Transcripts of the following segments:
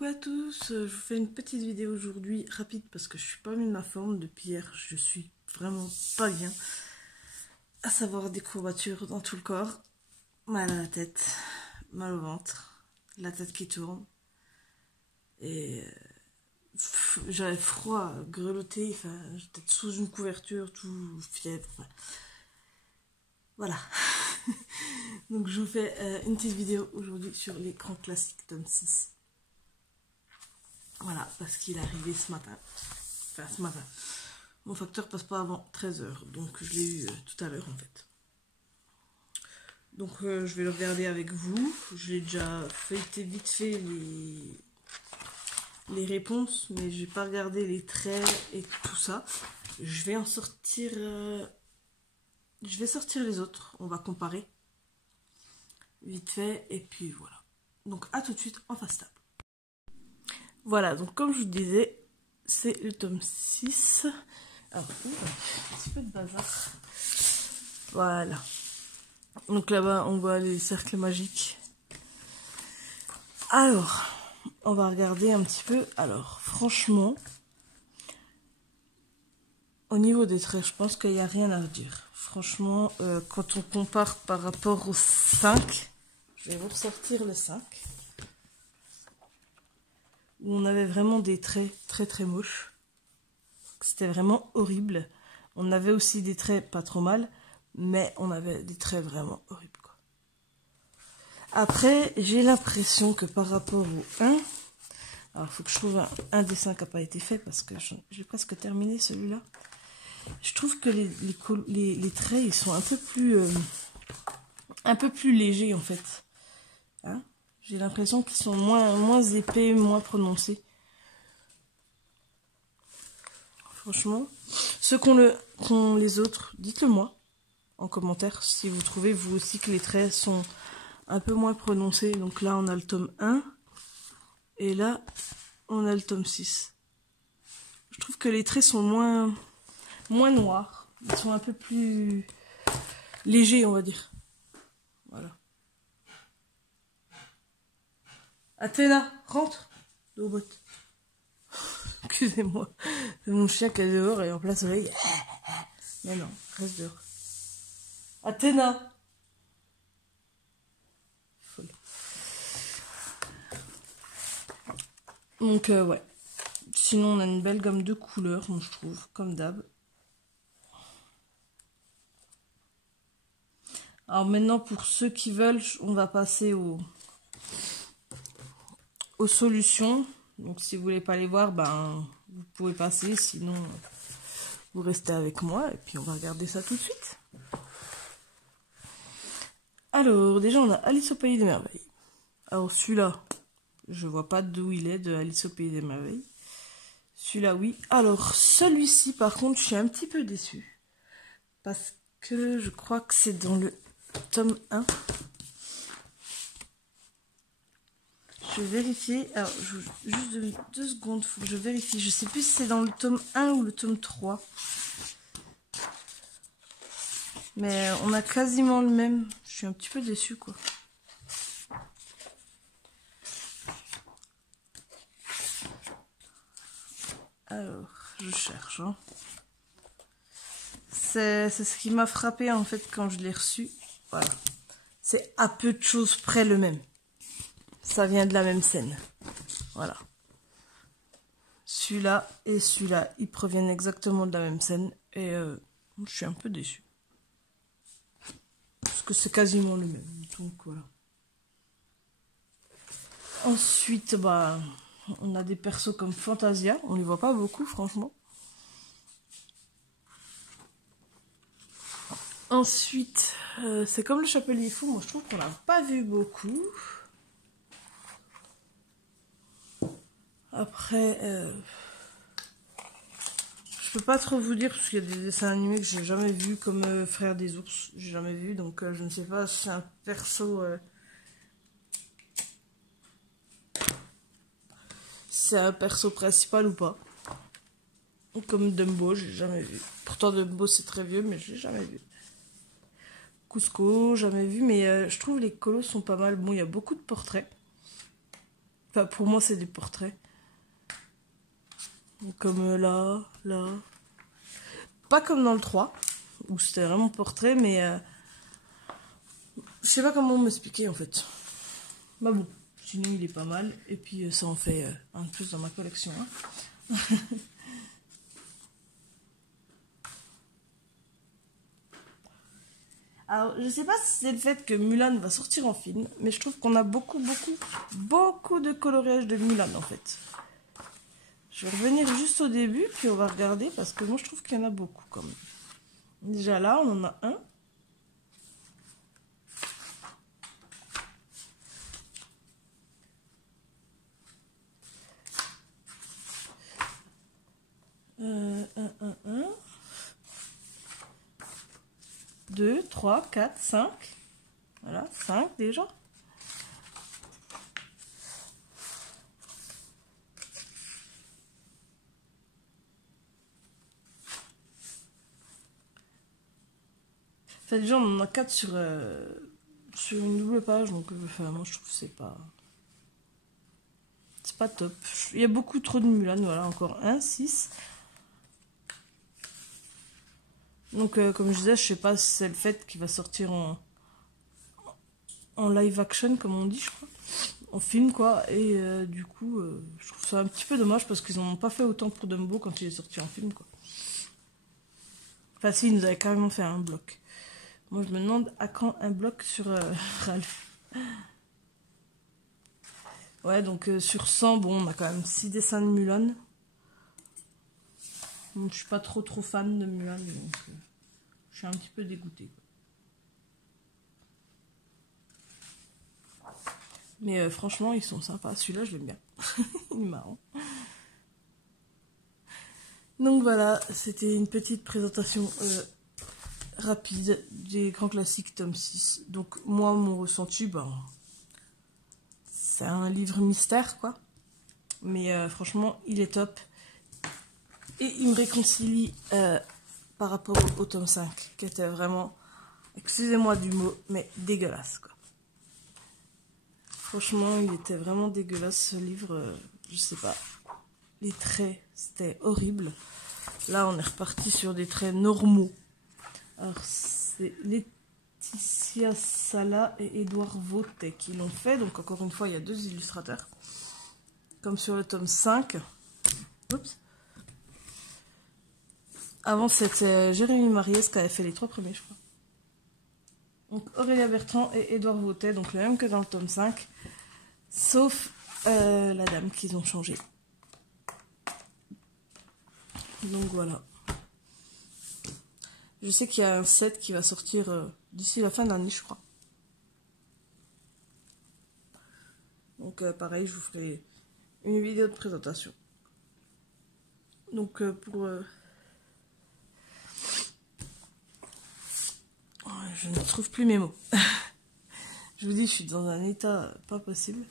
Coucou à tous, je vous fais une petite vidéo aujourd'hui, rapide parce que je suis pas mis de ma forme depuis hier, je suis vraiment pas bien. À savoir des courbatures dans tout le corps, mal à la tête, mal au ventre, la tête qui tourne. Et j'avais froid, grelotté, enfin j'étais sous une couverture, tout fièvre. Voilà. Donc je vous fais une petite vidéo aujourd'hui sur les grands classiques tome 6. Voilà, parce qu'il est arrivé ce matin. Enfin, ce matin. Mon facteur passe pas avant 13 h, donc je l'ai eu tout à l'heure en fait. Donc je vais le regarder avec vous. J'ai déjà feuilleté vite fait les réponses, mais j'ai pas regardé les traits et tout ça. Je vais en sortir... je vais sortir les autres, on va comparer. Vite fait, et puis voilà. Donc à tout de suite en face table. Voilà, donc comme je vous disais, c'est le tome 6. Alors, un petit peu de bazar. Voilà. Donc là-bas, on voit les cercles magiques. Alors, on va regarder un petit peu. Alors, franchement, au niveau des traits, je pense qu'il n'y a rien à redire. Franchement, quand on compare par rapport au 5, je vais vous ressortir le 5. Où on avait vraiment des traits très très moches. C'était vraiment horrible. On avait aussi des traits pas trop mal, mais on avait des traits vraiment horribles, quoi. Après, j'ai l'impression que par rapport au 1, alors il faut que je trouve un dessin qui n'a pas été fait parce que j'ai presque terminé celui-là. Je trouve que les traits, ils sont un peu plus légers en fait. Hein? J'ai l'impression qu'ils sont moins épais, moins prononcés. Franchement, ceux qu'ont les autres, dites-le moi en commentaire si vous trouvez vous aussi que les traits sont un peu moins prononcés. Donc là, on a le tome 1 et là, on a le tome 6. Je trouve que les traits sont moins noirs. Ils sont un peu plus légers, on va dire. Voilà. Athéna, rentre de boîte. Excusez-moi, c'est mon chien qui est dehors et en plein soleil. Mais non, reste dehors. Athéna. Folle. Donc ouais. Sinon on a une belle gamme de couleurs, moi je trouve, comme d'hab. Alors maintenant pour ceux qui veulent, on va passer aux solutions. Donc si vous voulez pas les voir, ben vous pouvez passer, sinon vous restez avec moi et puis on va regarder ça tout de suite. Alors déjà on a Alice au Pays des Merveilles. Alors celui-là, je vois pas d'où il est de Alice au Pays des Merveilles. Celui-là oui. Alors celui-ci par contre je suis un petit peu déçue. Parce que je crois que c'est dans le tome 1. Je vais vérifier. Alors, juste deux secondes, faut que je vérifie. Je sais plus si c'est dans le tome 1 ou le tome 3. Mais on a quasiment le même. Je suis un petit peu déçue, quoi. Alors, je cherche. Hein. C'est ce qui m'a frappé, en fait, quand je l'ai reçu. Voilà. C'est à peu de choses près le même. Ça vient de la même scène. Voilà. Celui-là et celui-là, ils proviennent exactement de la même scène. Et je suis un peu déçue. Parce que c'est quasiment le même. Donc voilà. Ensuite, bah, on a des persos comme Fantasia. On les voit pas beaucoup, franchement. Ensuite, c'est comme le Chapelier Fou. Moi, je trouve qu'on l'a pas vu beaucoup. Après, je peux pas trop vous dire parce qu'il y a des dessins animés que j'ai jamais vu comme Frère des ours. J'ai jamais vu, donc je ne sais pas si c'est un perso. C'est un perso principal ou pas. Comme Dumbo, j'ai jamais vu. Pourtant Dumbo c'est très vieux, mais je l'ai jamais vu. Cusco, jamais vu, mais je trouve les colos sont pas mal. Bon, il y a beaucoup de portraits. Enfin, pour moi, c'est des portraits. Comme là, là. Pas comme dans le 3, où c'était vraiment portrait, mais... je sais pas comment m'expliquer, en fait. Bah bon, sinon, il est pas mal. Et puis, ça en fait un de plus dans ma collection. Hein. Alors, je sais pas si c'est le fait que Mulan va sortir en film, mais je trouve qu'on a beaucoup de coloriage de Mulan, en fait. Je vais revenir juste au début, puis on va regarder, parce que moi, je trouve qu'il y en a beaucoup, quand même. Déjà là, on en a un. Un. 2, 3, 4, 5. Voilà, 5 déjà. Enfin, déjà, on en a 4 sur une double page, donc enfin, moi je trouve que c'est pas top. Il y a beaucoup trop de Mulan, voilà, encore 1, 6. Donc, comme je disais, je sais pas si c'est le fait qu'il va sortir en live action, comme on dit, je crois. En film, quoi. Et du coup, je trouve ça un petit peu dommage parce qu'ils n'en ont pas fait autant pour Dumbo quand il est sorti en film, quoi. Enfin, si, ils nous avaient carrément fait un bloc. Moi, je me demande à quand un bloc sur Ralph. Ouais, donc sur 100, bon, on a quand même 6 dessins de Mulan. Donc, je suis pas trop fan de Mulan, donc je suis un petit peu dégoûtée. Mais franchement, ils sont sympas. Celui-là, je l'aime bien. Il est marrant. Donc voilà, c'était une petite présentation rapide des grands classiques tome 6. Donc moi, mon ressenti, ben, c'est un livre mystère, quoi. Mais franchement, il est top. Et il me réconcilie par rapport au tome 5, qui était vraiment, excusez-moi du mot, mais dégueulasse, quoi. Franchement, il était vraiment dégueulasse, ce livre. Je sais pas. Les traits, c'était horrible. Là, on est reparti sur des traits normaux. Alors, c'est Laetitia Sala et Édouard Vautet qui l'ont fait. Donc, encore une fois, il y a 2 illustrateurs. Comme sur le tome 5. Oups. Avant, c'était Jérémy Mariès qui avait fait les 3 premiers, je crois. Donc, Aurélia Bertrand et Édouard Vautet. Donc, le même que dans le tome 5. Sauf la dame qu'ils ont changé. Donc, voilà. Je sais qu'il y a un set qui va sortir d'ici la fin de l'année, je crois. Donc pareil, je vous ferai une vidéo de présentation. Donc je ne trouve plus mes mots. Je vous dis, je suis dans un état pas possible.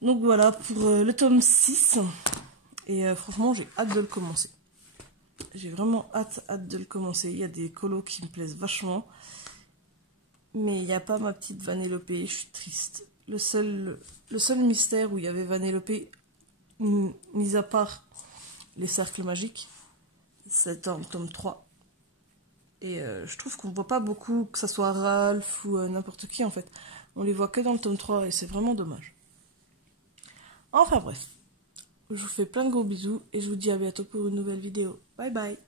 Donc voilà pour le tome 6. Et franchement, j'ai hâte de le commencer. J'ai vraiment hâte de le commencer. Il y a des colos qui me plaisent vachement. Mais il n'y a pas ma petite Vanellope, je suis triste. Le seul mystère où il y avait Vanellope, mis à part les cercles magiques, c'est en tome 3. Et je trouve qu'on ne voit pas beaucoup, que ça soit Ralph ou n'importe qui en fait. On les voit que dans le tome 3 et c'est vraiment dommage. Enfin bref, je vous fais plein de gros bisous et je vous dis à bientôt pour une nouvelle vidéo. Bye bye.